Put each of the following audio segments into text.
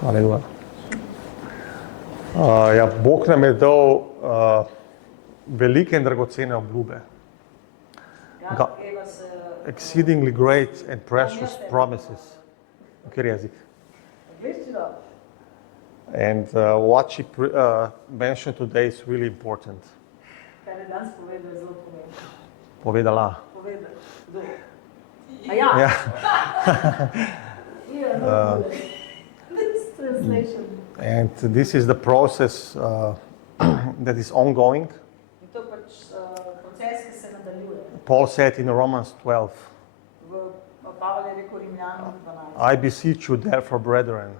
Hvala. Ja, Bog nam je dal velike in dragocene obljube. Exceedingly great and precious promises. Kjer jezik? And what she mentioned today is really important. Povedala. Yeah. And this is the process that is ongoing. Paul said in Romans 12, I beseech you therefore, brethren,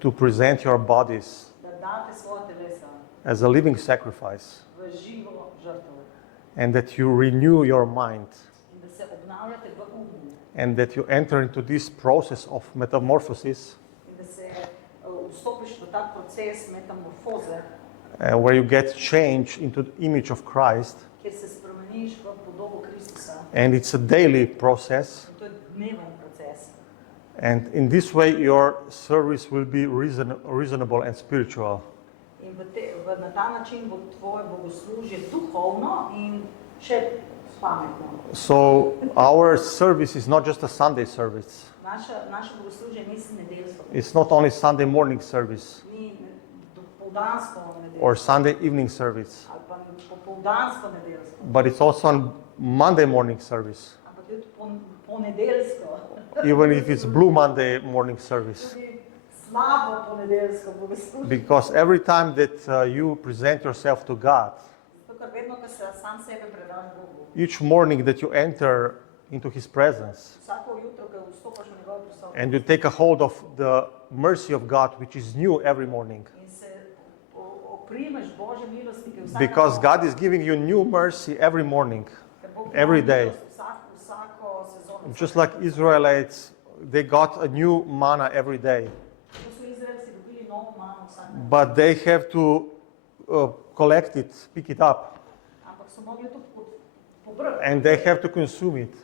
to present your bodies as a living sacrifice, and that you renew your mind, and that you enter into this process of metamorphosis, where you get changed into the image of Christ, and it's a daily process, and in this way your service will be reasonable and spiritual. So our service is not just a Sunday service. It's not only Sunday morning service or Sunday evening service, but it's also on Monday morning service, even if it's Blue Monday morning service. Because every time that you present yourself to God, each morning that you enter into His presence, and you take a hold of the mercy of God, which is new every morning, because God is giving you new mercy every morning, every day. Just like Israelites, they got a new manna every day. But they have to collect it, pick it up, and they have to consume it.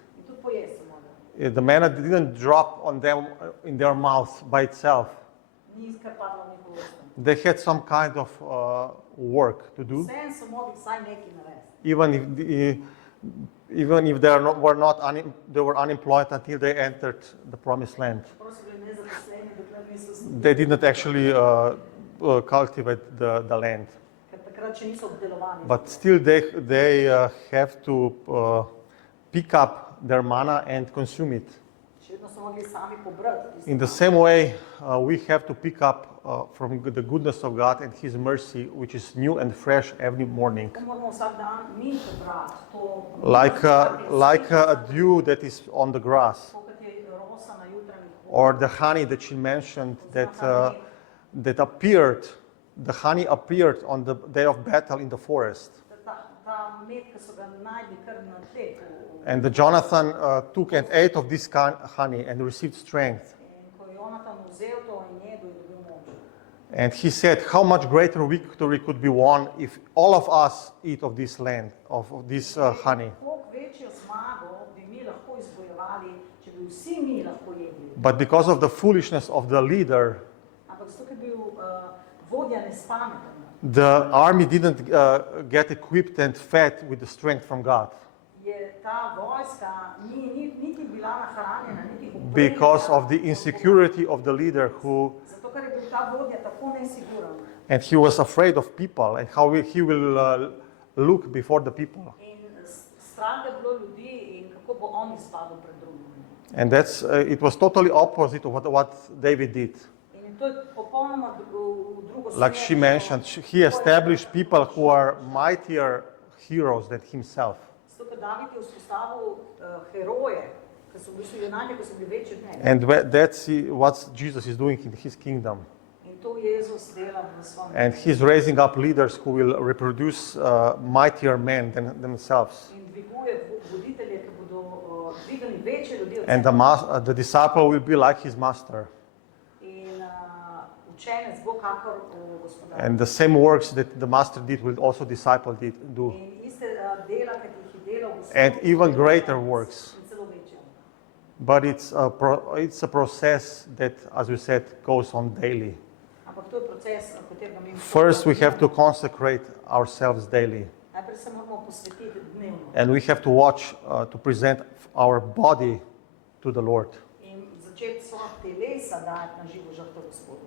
The manna didn't drop on them in their mouth by itself. They had some kind of work to do, even if they were unemployed until they entered the promised land. They did not actually cultivate the land, but still they have to pick up their manna and consume it. In the same way, we have to pick up from the goodness of God and His mercy, which is new and fresh every morning. Like a dew that is on the grass, or the honey that she mentioned that appeared. The honey appeared on the day of battle in the forest. And the Jonathan took and ate of this honey and received strength. And he said, how much greater victory could be won if all of us eat of this land, of this honey. But because of the foolishness of the leader, the army didn't get equipped and fed with the strength from God. Because of the insecurity of the leader and he was afraid of people and how he will look before the people. And it was totally opposite of what David did. Like she mentioned, he established people who are mightier heroes than himself. And that's what Jesus is doing in His kingdom. And He's raising up leaders who will reproduce mightier men than themselves. And the disciple will be like his master. And the same works that the master did will also disciple do. And even greater works. But it's a process that, as we said, goes on daily. Ampak to je proces, katerega mi First, we have to consecrate ourselves daily. Najprej se moramo posvetiti dnevno. And we have to watch to present our body to the Lord. In začeti svoja telesa dajati na živo žrtvo Gospodu.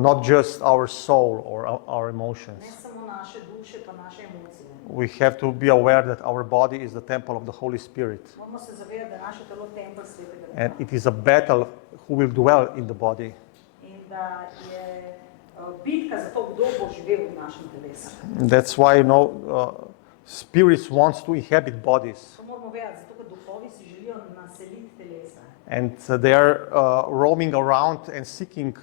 Not just our soul or our emotions. Ne samo naše duše, pa naše emocije. We have to be aware that our body is the temple of the Holy Spirit. Moramo se zavedati, da je naše telo tempelj Svetega Duha. And it is a battle who will dwell in the body. In da je bitka za to, kdo bo živel v našem telesu. That's why, you know, spirits wants to inhabit bodies. To moramo vedeti, zato ker duhovi si želijo naseliti telesa. And they are roaming around and seeking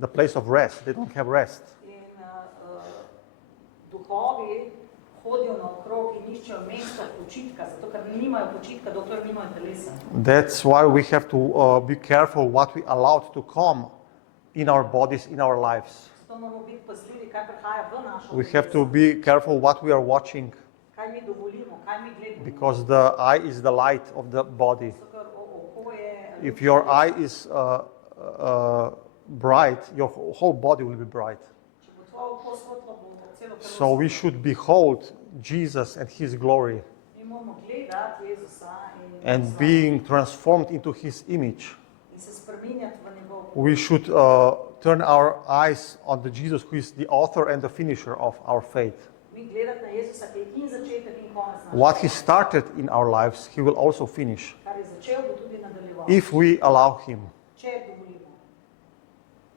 the place of rest. They don't have rest. In duhovi hodijo naokrog in iščejo mesto počitka, zato ker nimajo počitka, dokler nimajo telesa. That's why we have to be careful what we allow to come in our bodies, in our lives. Zato moramo biti pazljivi, kaj prihaja v našo We have to be careful what we are watching, kaj mi dovolimo, kaj mi gledamo. because the eye is the light of the body. Zato ker oko je If your eye is bright, your whole body will be bright. če bo tvoje oko svetlo, bo celo telo. So we should behold Jesus and His glory Mi moramo gledati Jezusa and being transformed into His image. in se spreminjati v njegov. We should turn our eyes on the Jesus who is the author and the finisher of our faith. Mi gledati na Jezusa, ki je in začetek in konec našega. What He started in our lives, He will also finish Kar je začel, bo tudi nadaljeval. if we allow Him. Če dovolimo.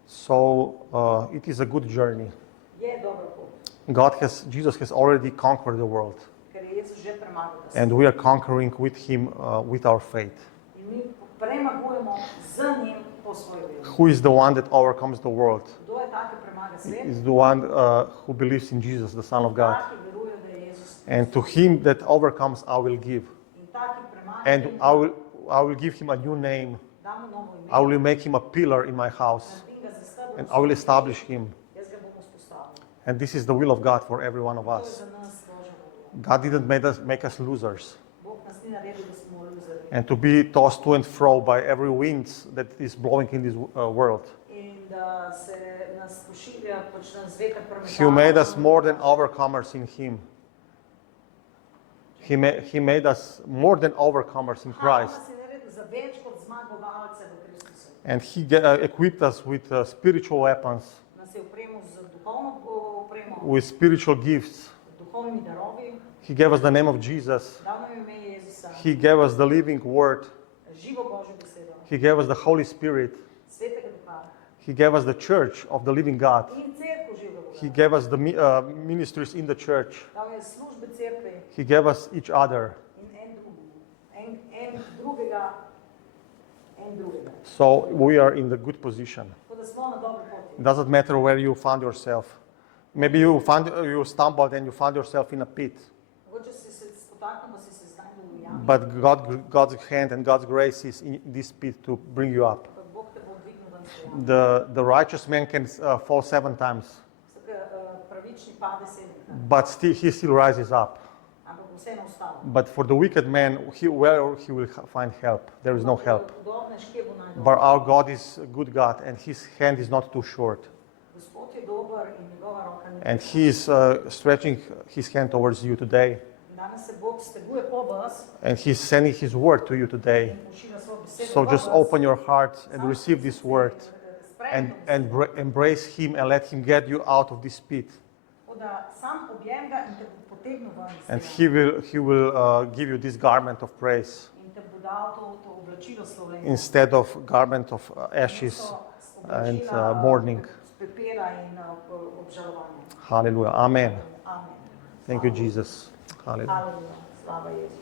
So it is a good journey. Je dobra pot. Jesus has already conquered the world, Ker je Jezus že premagal ta svet. and we are conquering with Him with our faith. In mi premagujemo z njim po svoji veri. Who is the one that overcomes the world? Kdo je ta, ki premaga svet? Is the one who believes in Jesus, the Son of God. Ta, ki veruje, da je Jezus. And to him that overcomes, I will give. In ta, ki premaga, And in I will give him a new name. damo novo ime. I will make him a pillar in my house, Naredim ga za stebro and v I will svoji establish hiši. him. Jaz ga bom vzpostavil. And this is the will of God for every one of To je us. za nas Božja volja. God didn't make us losers, Bog nas ni naredil, da smo luzerji. and to be tossed to and fro by every wind that is blowing in this world. In da se nas pošilja, pač nas veter premetava. He made us more than overcomers in Him. He made us more than overcomers in Christ. Nas je naredil za več kot zmagovalce v Kristusu. And He equipped us with spiritual weapons, Nas je opremil z duhovno opremo, with spiritual gifts. z duhovnimi darovi, He gave us the name of Jesus. dal nam ime Jezusa, He gave us the living Word. živo Božjo besedo, He gave us the Holy Spirit. Svetega Duha He gave us the church of the living God. in cerkev živega He Boga. gave us the ministries in the church. Dal je službe cerkve He gave us each other. in en drugega, en drugega. So we are in the good position. Tako da smo na dobri poti. It doesn't matter where you found yourself. Maybe you stumbled and you found yourself in a pit. Mogoče si se spotaknil, pa si se znašel v jami, But God's hand and God's grace is in this pit to bring you up. pa Bog te bo dvignil ven iz te jame. The righteous man can fall 7 times, Zato, pravični pade 7-krat, but he still rises up. ampak bo vseeno vstal. But for the wicked man, where he will find help? There is no help. Udobnež, kje bo najdel? But our God is a good God, and His hand is not too short. Gospod je dober in njegova roka ni And krepka. He is stretching His hand towards you today. In danes se Bog steguje po vas And He's sending His word to you today. in pošilja svojo besedo So v just vas. open your heart and Samo receive this word sprejmi and to besedo. embrace Him and let Him get you out of this pit. Tako da sam objem ga in te bo potegnil ven iz And tega. He will give you this garment of praise In te bo dal to oblačilo slovensko. instead of garment of ashes Namesto and oblačila, mourning. pepela in obžalovanja. Hallelujah. Amen. Amen. Thank you, Jesus. Hallelujah. Haleluja. Slava Jezus.